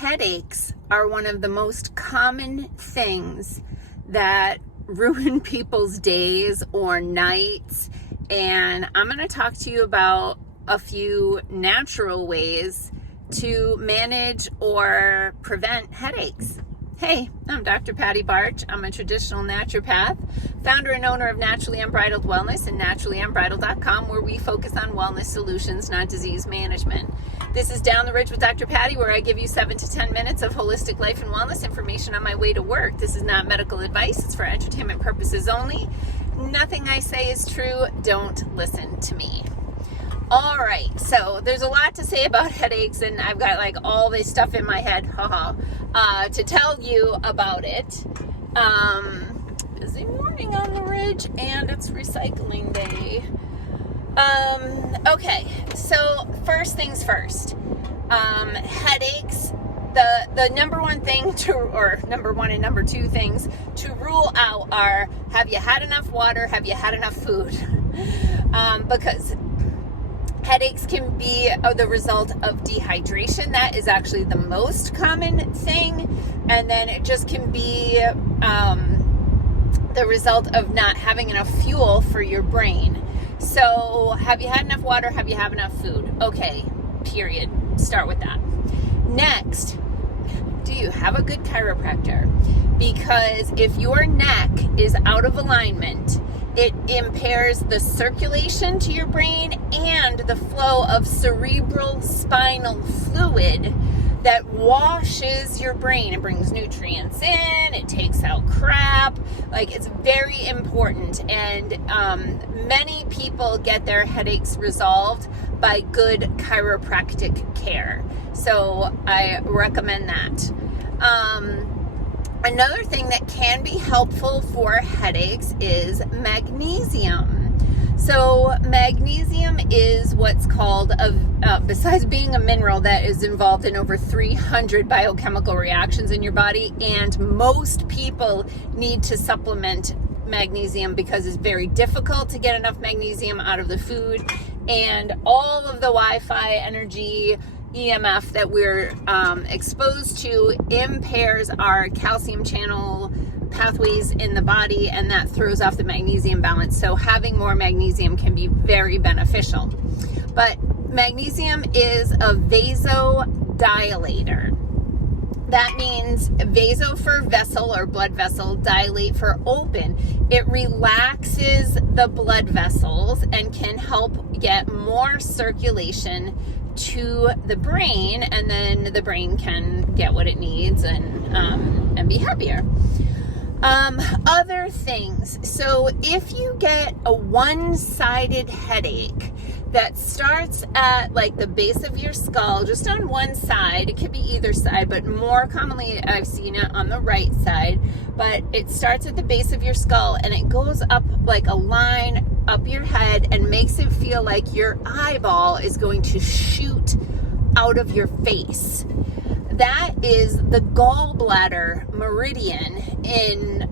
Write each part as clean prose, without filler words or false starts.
Headaches are one of the most common things that ruin people's days or nights, and I'm going to talk to you about a few natural ways to manage or prevent headaches. Hey, I'm Dr. Patty Barch. I'm a traditional naturopath, founder and owner of Naturally Unbridled Wellness and naturallyunbridled.com, where we focus on wellness solutions, not disease management. This is Down the Ridge with Dr. Patty, where I give you 7 to 10 minutes of holistic life and wellness information on my way to work. This is not medical advice. It's for entertainment purposes only. Nothing I say is true. Don't listen to me. All right, so there's a lot to say about headaches, and I've got like all this stuff in my head, to tell you about it. Busy morning on the ridge, and it's recycling day. Okay, so first things first. Headaches. The number one thing number one and number two things to rule out are: have you had enough water? Have you had enough food? Because headaches can be the result of dehydration. That is actually the most common thing. And then it just can be the result of not having enough fuel for your brain. So have you had enough water? Have you had enough food? Okay, period. Start with that. Next, do you have a good chiropractor? Because if your neck is out of alignment, it impairs the circulation to your brain and the flow of cerebral spinal fluid that washes your brain. It brings nutrients in, it takes out crap. Like, it's very important. And many people get their headaches resolved by good chiropractic care. So I recommend that. Another thing that can be helpful for headaches is magnesium. So magnesium is what's called, besides being a mineral, that is involved in over 300 biochemical reactions in your body, and most people need to supplement magnesium because it's very difficult to get enough magnesium out of the food, and all of the Wi-Fi energy EMF that we're exposed to impairs our calcium channel pathways in the body, and that throws off the magnesium balance. So having more magnesium can be very beneficial. But magnesium is a vasodilator. That means vaso for vessel or blood vessel, dilate for open. It relaxes the blood vessels and can help get more circulation to the brain, and then the brain can get what it needs and be happier. Other things. So if you get a one-sided headache that starts at like the base of your skull, just on one side, it could be either side, but more commonly I've seen it on the right side, but it starts at the base of your skull and it goes up like a line up your head and makes it feel like your eyeball is going to shoot out of your face. That is the gallbladder meridian in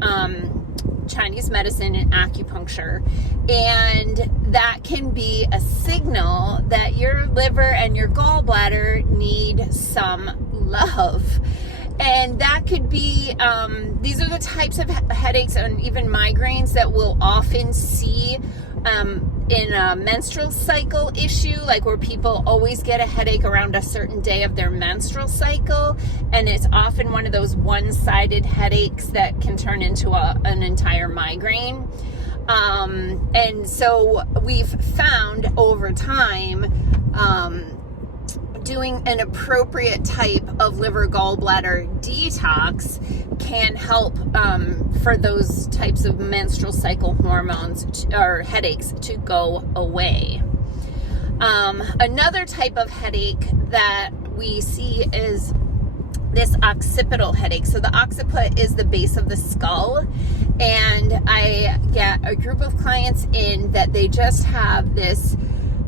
Chinese medicine and acupuncture, and that can be a signal that your liver and your gallbladder need some love. And that could be, these are the types of headaches and even migraines that we'll often see in a menstrual cycle issue, like where people always get a headache around a certain day of their menstrual cycle, and it's often one of those one-sided headaches that can turn into an entire migraine. And so we've found over time, doing an appropriate type of liver gallbladder detox can help for those types of menstrual cycle hormones or headaches to go away. Another type of headache that we see is this occipital headache. So the occiput is the base of the skull, and I get a group of clients in that they just have this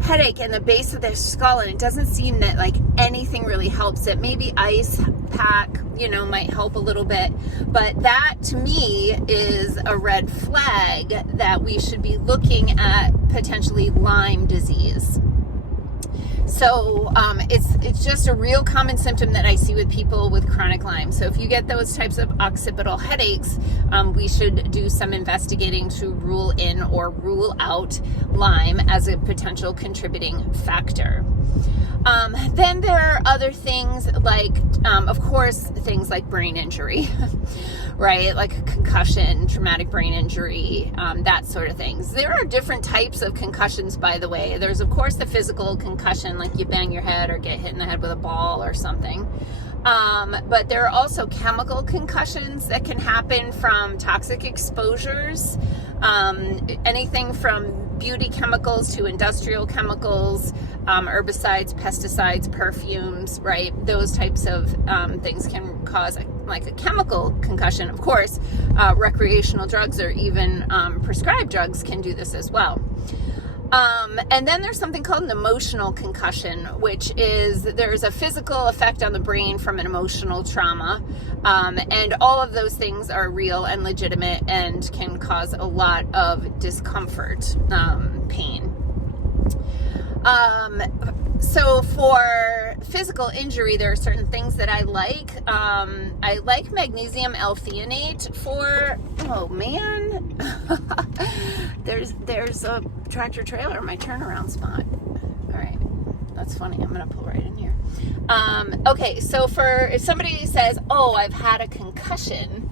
headache in the base of their skull, and it doesn't seem that like anything really helps it. Maybe ice pack, might help a little bit, but that to me is a red flag that we should be looking at potentially Lyme disease. So it's just a real common symptom that I see with people with chronic Lyme. So if you get those types of occipital headaches, we should do some investigating to rule in or rule out Lyme as a potential contributing factor. Then there are other things like, of course, things like brain injury, right? Like concussion, traumatic brain injury, that sort of things. There are different types of concussions, by the way. There's, of course, the physical concussion, like you bang your head or get hit in the head with a ball or something. But there are also chemical concussions that can happen from toxic exposures, anything from beauty chemicals to industrial chemicals, herbicides, pesticides, perfumes, right? Those types of things can cause like a chemical concussion. Of course, recreational drugs or even prescribed drugs can do this as well. And then there's something called an emotional concussion, which is there's a physical effect on the brain from an emotional trauma. And all of those things are real and legitimate and can cause a lot of discomfort, pain. So for physical injury, there are certain things that I like. I like magnesium L-threonate for, oh man, there's a tractor trailer in my turnaround spot. All right, that's funny. I'm gonna pull right in here. Okay, so if somebody says, oh, I've had a concussion,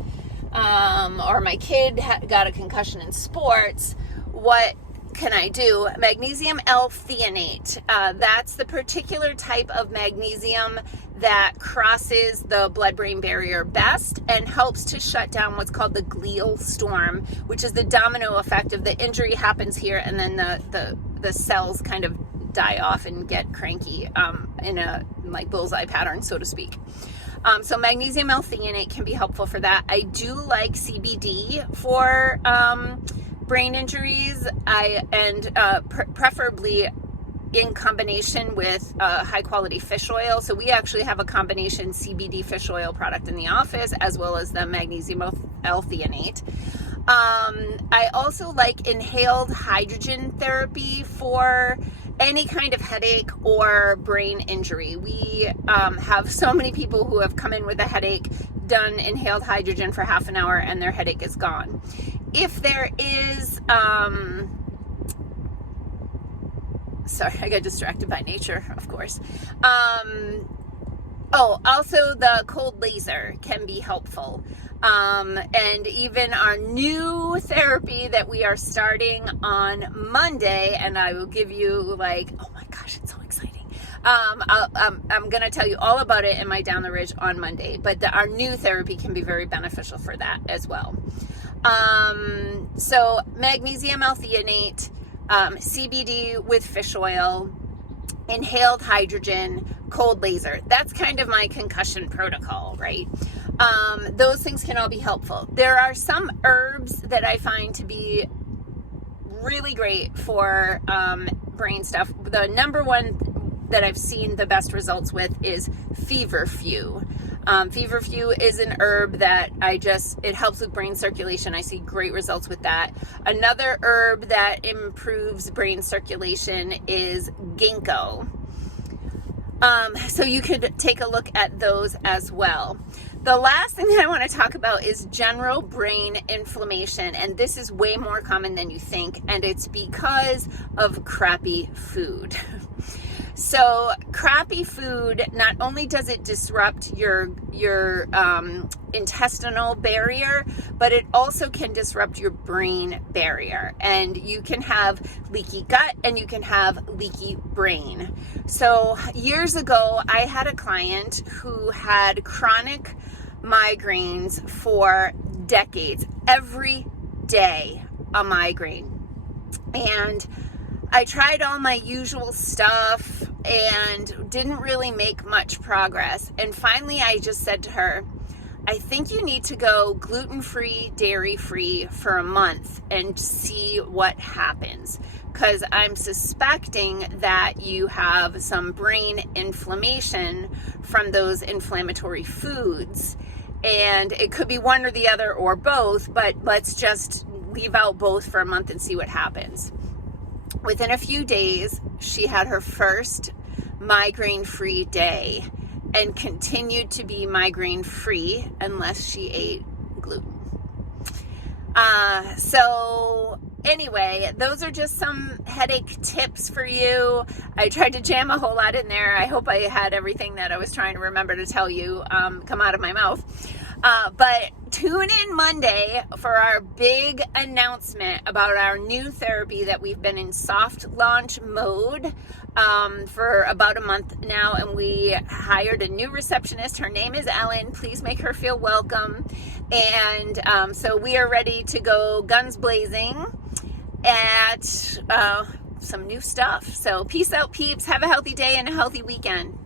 or my kid got a concussion in sports, what can I do? Magnesium L-threonate. That's the particular type of magnesium that crosses the blood-brain barrier best and helps to shut down what's called the glial storm, which is the domino effect of the injury happens here and then the cells kind of die off and get cranky in a like bullseye pattern, so to speak. So magnesium L-threonate can be helpful for that. I do like CBD for brain injuries, preferably in combination with high quality fish oil. So we actually have a combination CBD fish oil product in the office, as well as the magnesium L-threonate. I also like inhaled hydrogen therapy for any kind of headache or brain injury. We have so many people who have come in with a headache, done inhaled hydrogen for half an hour, and their headache is gone. If there is, sorry, I got distracted by nature, of course. Also the cold laser can be helpful. And even our new therapy that we are starting on Monday, and I will give you like, oh my gosh, it's so exciting. I'm going to tell you all about it in my Down the Ridge on Monday, but our new therapy can be very beneficial for that as well. So magnesium L-threonate, CBD with fish oil, inhaled hydrogen, cold laser. That's kind of my concussion protocol, right? Those things can all be helpful. There are some herbs that I find to be really great for brain stuff. The number one that I've seen the best results with is feverfew. Feverfew is an herb that it helps with brain circulation. I see great results with that. Another herb that improves brain circulation is ginkgo. So you could take a look at those as well. The last thing that I want to talk about is general brain inflammation, and this is way more common than you think, and it's because of crappy food. So crappy food, not only does it disrupt your intestinal barrier, but it also can disrupt your brain barrier. And you can have leaky gut and you can have leaky brain. So years ago, I had a client who had chronic migraines for decades, every day a migraine. And I tried all my usual stuff and didn't really make much progress. And finally, I just said to her, I think you need to go gluten-free, dairy-free for a month and see what happens. Because I'm suspecting that you have some brain inflammation from those inflammatory foods. And it could be one or the other or both, but let's just leave out both for a month and see what happens. Within a few days, she had her first migraine-free day and continued to be migraine-free unless she ate gluten. So anyway, those are just some headache tips for you. I tried to jam a whole lot in there. I hope I had everything that I was trying to remember to tell you come out of my mouth. But tune in Monday for our big announcement about our new therapy that we've been in soft launch mode for about a month now, and we hired a new receptionist. Her name is Ellen. Please make her feel welcome. And so we are ready to go guns blazing at some new stuff. So peace out, peeps. Have a healthy day and a healthy weekend.